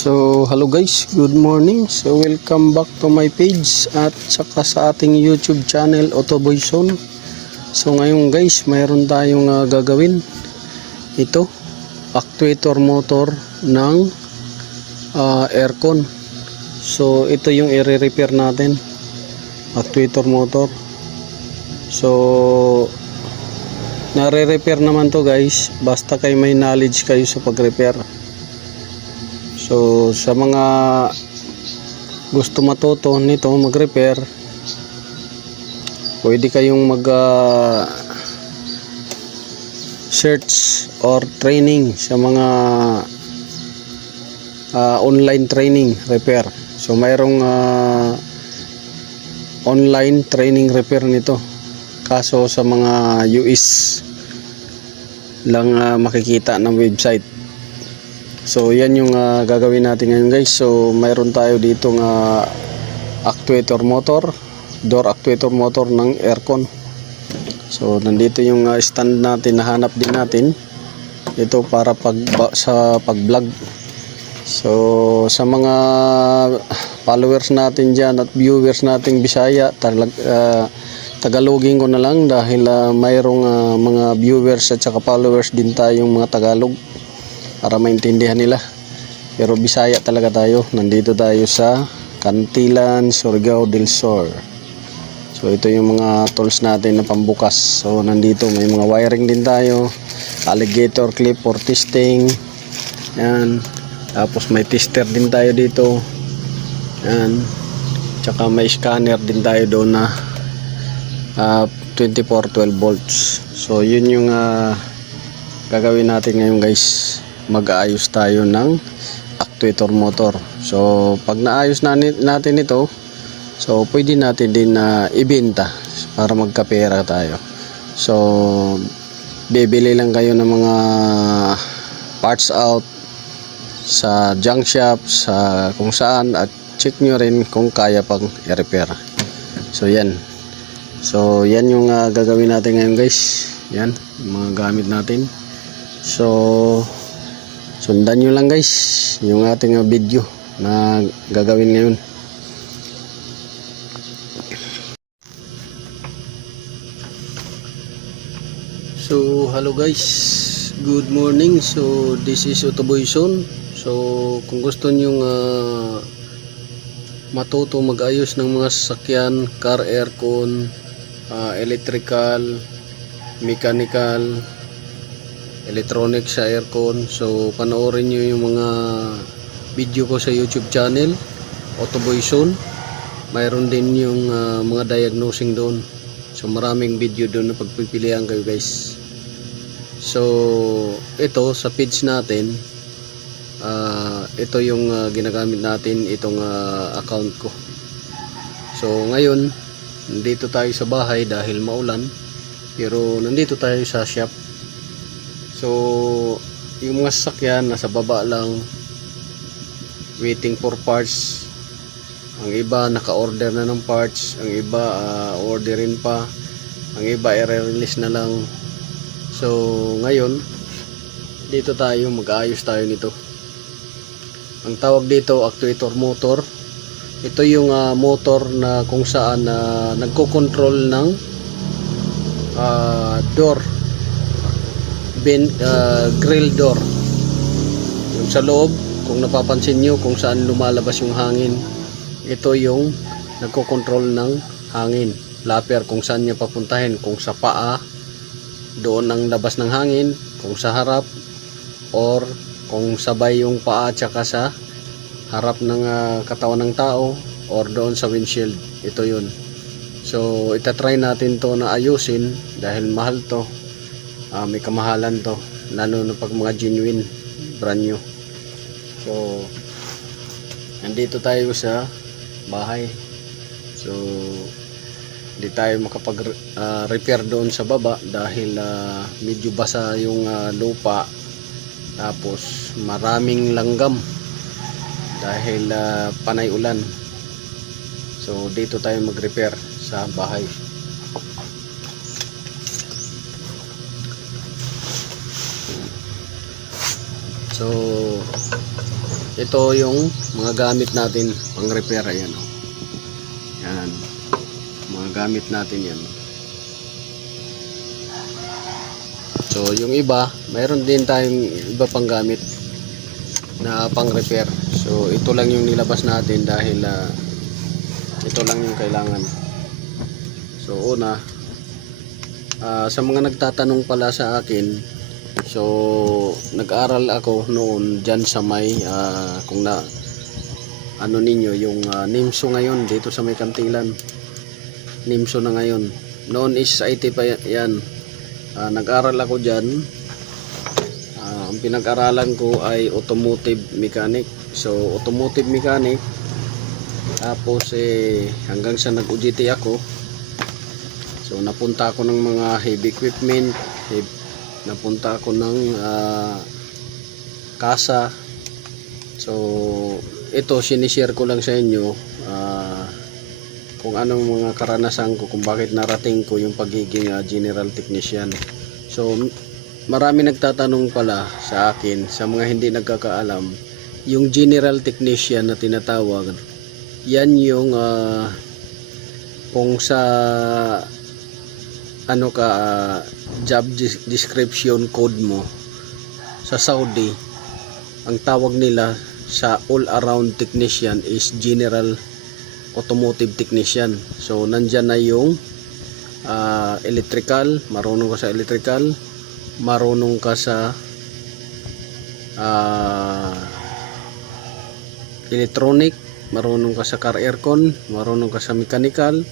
So, hello guys, good morning. So, welcome back to my page at saka sa ating YouTube channel, Otoboy Zone. So, ngayon guys, mayroon tayong gagawin. Ito, actuator motor ng aircon. So, ito yung i-repair natin. Actuator motor. So, nare-repair naman to guys, basta kayo may knowledge kayo sa pag-repair. So sa mga gusto matuto nito mag-repair, pwede kayong mag search or training sa mga online training repair. So mayroong online training repair nito, kaso sa mga US lang makikita ng website. So yan yung gagawin natin ngayon guys. So mayroon tayo dito actuator motor, door actuator motor ng aircon. So nandito yung stand natin, nahanap din natin ito para sa pag-vlog. So sa mga followers natin dyan at viewers nating Bisaya, Tagalogin ko na lang dahil mayroong mga viewers at saka followers din tayong mga Tagalog, para maintindihan nila. Pero Bisaya talaga tayo. Nandito tayo sa Cantilan, Surigao del Sur. So ito yung mga tools natin na pambukas. So nandito may mga wiring din tayo, alligator clip for testing. Yan. Tapos may tester din tayo dito. Yan. Tsaka may scanner din tayo doon na 24-12 volts. So yun yung gagawin natin ngayon guys. Mag-aayos tayo ng actuator motor. So pag naayos natin ito, so pwede natin din ibenta para magkapera tayo. So bibili lang kayo ng mga parts out sa junk shop, sa kung saan, at check nyo rin kung kaya pang i-repair. So yan. So yan yung gagawin natin ngayon guys. Yan yung mga gamit natin. So sundan nyo lang guys yung ating video na gagawin ngayon. So hello guys, good morning. So this is Otoboy Zone. So kung gusto nyo matuto mag-ayos ng mga sasakyan, car, aircon, electrical, mechanical, electronic sa aircon, so panoorin nyo yung mga video ko sa YouTube channel, Otoboy Zone. Mayroon din yung mga diagnosing doon. So maraming video doon na pagpipilian kayo guys. So ito sa page natin, ito yung ginagamit natin, itong account ko. So ngayon nandito tayo sa bahay dahil maulan, pero nandito tayo sa shop. So yung mga sasakyan nasa baba lang, waiting for parts. Ang iba naka-order na ng parts, ang iba orderin pa, ang iba i-release na lang. So ngayon dito tayo, mag-aayos tayo nito. Ang tawag dito actuator motor. Ito yung motor na kung saan nagko-control ng door, grill door. Yung sa loob, kung napapansin nyo kung saan lumalabas yung hangin, ito yung nagko-control ng hangin, flapper, kung saan niya papuntahin, kung sa paa doon ang labas ng hangin, kung sa harap, or kung sabay yung paa tsaka sa harap ng katawan ng tao, or doon sa windshield. Ito yun. So itatry natin to na ayusin dahil mahal to. May kamahalan to, lalo na pag mga genuine, brand new. So nandito tayo sa bahay. So hindi tayo makapag repair doon sa baba dahil medyo basa yung lupa, tapos maraming langgam dahil panay ulan. So dito tayo mag-repair sa bahay. So ito yung mga gamit natin pang repair. Ayan, oh. Yan, mga gamit natin yan. So yung iba, mayroon din tayong iba pang gamit na pang repair. So ito lang yung nilabas natin dahil ito lang yung kailangan. So una, sa mga nagtatanong pala sa akin, so nag-aral ako noon dyan sa may kung na ano ninyo yung NIMSO ngayon dito sa may Kantilan. NIMSO na ngayon, noon is IT pa yan. Nag-aral ako dyan. Ang pinag-aralan ko ay automotive mechanic. So automotive mechanic, tapos hanggang sa nag-UGT ako. So napunta ako ng mga heavy equipment, napunta ako ng kasa. So ito sinishare ko lang sa inyo kung anong mga karanasan ko, kung bakit narating ko yung pagiging general technician. So marami nagtatanong pala sa akin, sa mga hindi nagkakaalam, yung general technician na tinatawag, yan yung kung sa ano ka job description code mo sa Saudi, ang tawag nila sa all around technician is general automotive technician. So nandyan na yung electrical, marunong ka sa electrical, marunong ka sa electronic, marunong ka sa car aircon, marunong ka sa mechanical,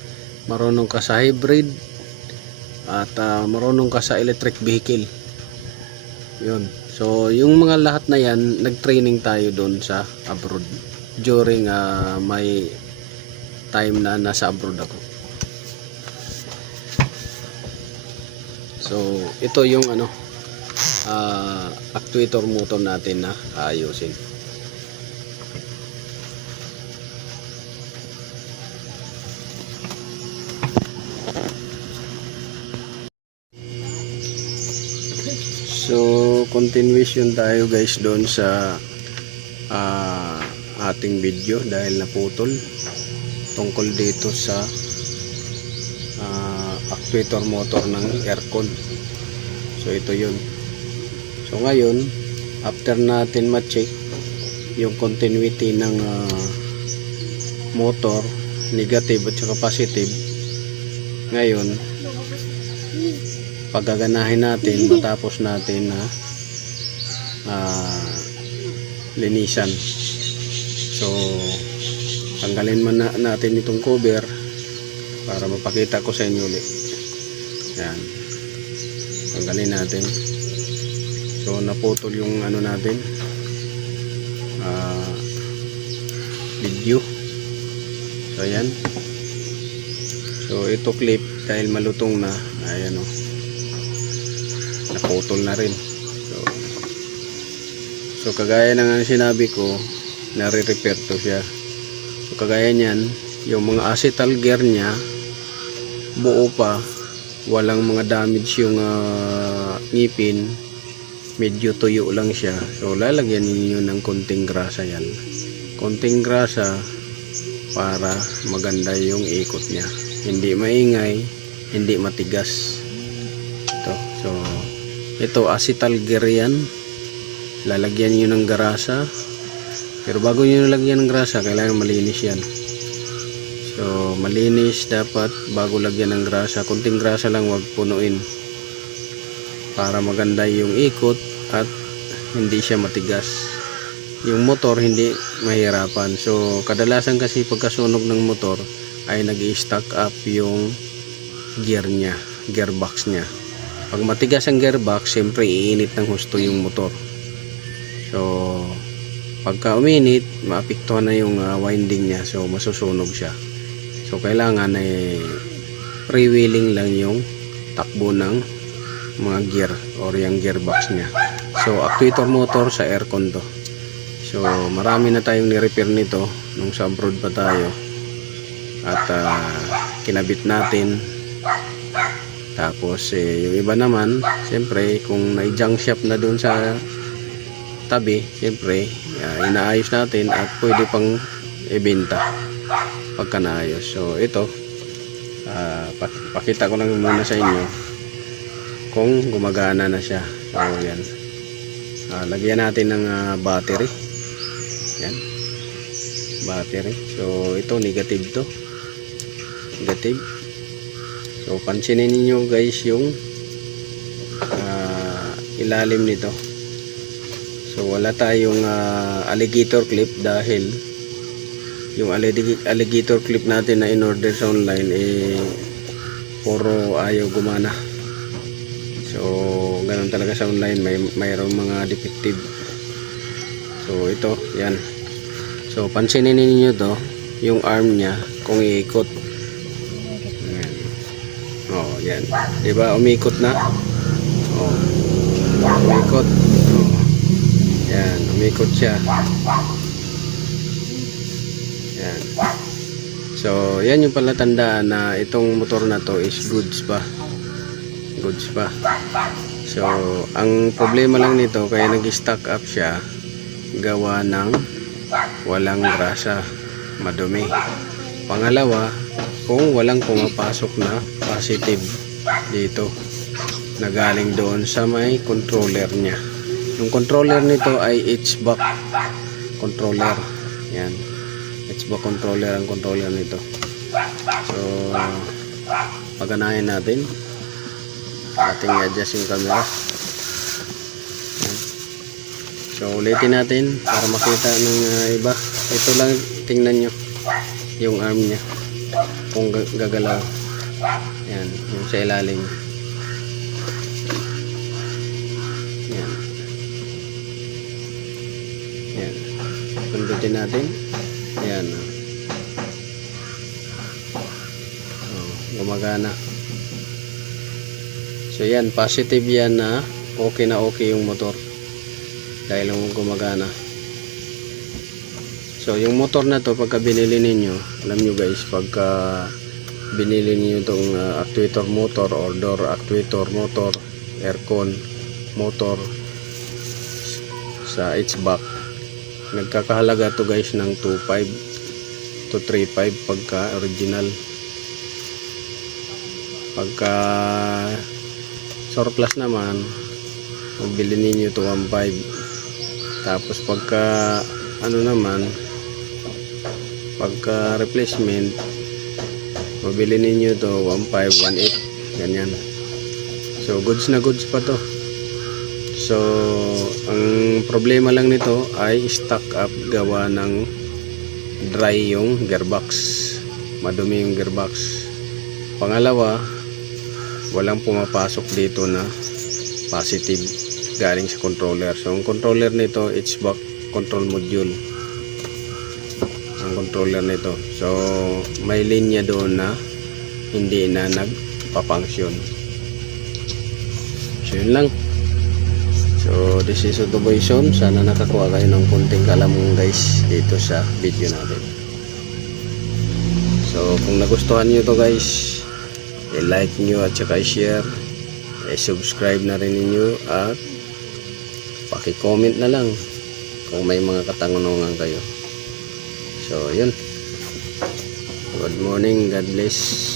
marunong ka sa hybrid, at marunong ka sa electric vehicle. Yun. So yung mga lahat na yan, nag-training tayo doon sa abroad during my time na nasa abroad ako. So ito yung actuator motor natin na aayusin. So continuation tayo guys doon sa ating video dahil naputol tungkol dito sa actuator motor ng aircon. So ito yun. So ngayon, after natin ma-check yung continuity ng motor, negative at saka positive, ngayon paggaganahin natin matapos natin na linisan. So tanggalin man natin itong cover para mapakita ko sa inyo ulit. Yan, tanggalin natin. So naputol yung ano natin video. So ayan. So ito clip dahil malutong na, ayan o, naputol na rin. So kagaya ng sinabi ko, nare-repair to siya. So kagaya niyan, yung mga acetal gear niya buo pa, walang mga damage yung ngipin, medyo tuyo lang siya. So lalagyan niyo ng konting grasa yan, konting grasa para maganda yung ikot niya, hindi maingay, hindi matigas. So ito acetal gear yan, lalagyan niyo ng grasa. Pero bago niyo lagyan ng grasa, kailangan malinis yan. So malinis dapat bago lagyan ng grasa. Kunting grasa lang, wag punuin, para maganda yung ikot at hindi siya matigas. Yung motor hindi mahirapan. So kadalasan kasi pagkasunog ng motor ay nag-i-stack up yung gear niya, gearbox niya. Pag matigas ang gearbox, siyempre iinit ng husto yung motor. So pagka uminit, maapektuhan na yung winding niya, so masusunog siya. So kailangan freewheeling lang yung takbo ng mga gear or yung gearbox niya. So actuator motor sa aircon to. So marami na tayong ni-repair nito nung sa abroad pa tayo, at kinabit natin. Tapos yung iba naman, siyempre kung na-junk shop na doon sa tabi, siyempre inaayos natin at pwede pang ibenta pagka naayos. So ito, pakita ko lang muna sa inyo kung gumagana na siya. So yan, lagyan natin ng battery. Yan, battery. So ito negative to, negative. So pansinin niyo guys yung ilalim nito. So wala tayong alligator clip dahil yung alligator clip natin na in-order sa online puro ayaw gumana. So ganun talaga sa online, mayroong mga defective. So ito, yan. So pansinin niyo to, yung arm niya kung iikot. Yan. Oh, yan. 'Di ba umikot na? Oh. Umikot. Oh. Yan, umikot siya. Yan. So, yan yung palatandaan na itong motor na to is goods pa. Goods pa. So, ang problema lang nito kaya nag-stock up siya gawa ng walang grasa, madumi. Pangalawa, kung walang pumapasok na positive dito na galing doon sa may controller niya. Yung controller nito ay HVAC controller. Yan. HVAC controller ang controller nito. So, paganahin natin. Ating i-adjust yung camera. Yan. So, ulitin natin para makita ng iba. Ito lang, tingnan nyo yung arm niya kung gagalaw. Yan, yung sa ilalim. Yan. Yan. Pindutin natin. Yan. Oh, gumagana. So yan, positive yan na okay yung motor dahil gumagana. So yung motor na to pagka binili ninyo, alam nyo guys, pagka binili niyo itong actuator motor or door actuator motor, aircon motor sa HVAC, nagkakahalaga to guys ng 2.5 to 3.5 pagka original. Pagka surplus naman, magbili niyo to 1.5. Tapos pagka ano naman, pagka replacement, mabili ninyo to 1.5, 1.8, ganyan. So goods na goods pa to. So ang problema lang nito ay stock up gawa ng dry yung gearbox, madumi yung gearbox. Pangalawa, walang pumapasok dito na positive galing sa controller. So ang controller nito, HVAC control module ang controller nito. So may linya doon na hindi na nagpa-function. So yun lang. So this is Autoboyson. Sana nakakuha kayo ng konting kalamang guys dito sa video natin. So kung nagustuhan nyo to guys, i-like nyo at saka i-share, i-subscribe na rin ninyo at paki-comment na lang kung may mga katanungan kayo. So yun, good morning, God bless.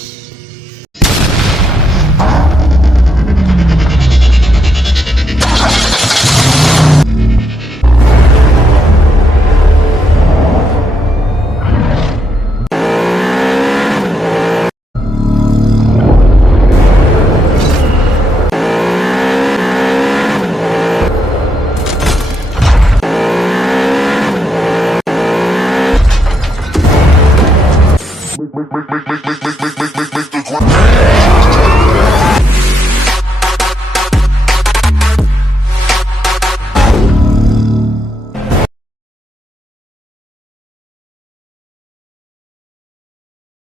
Make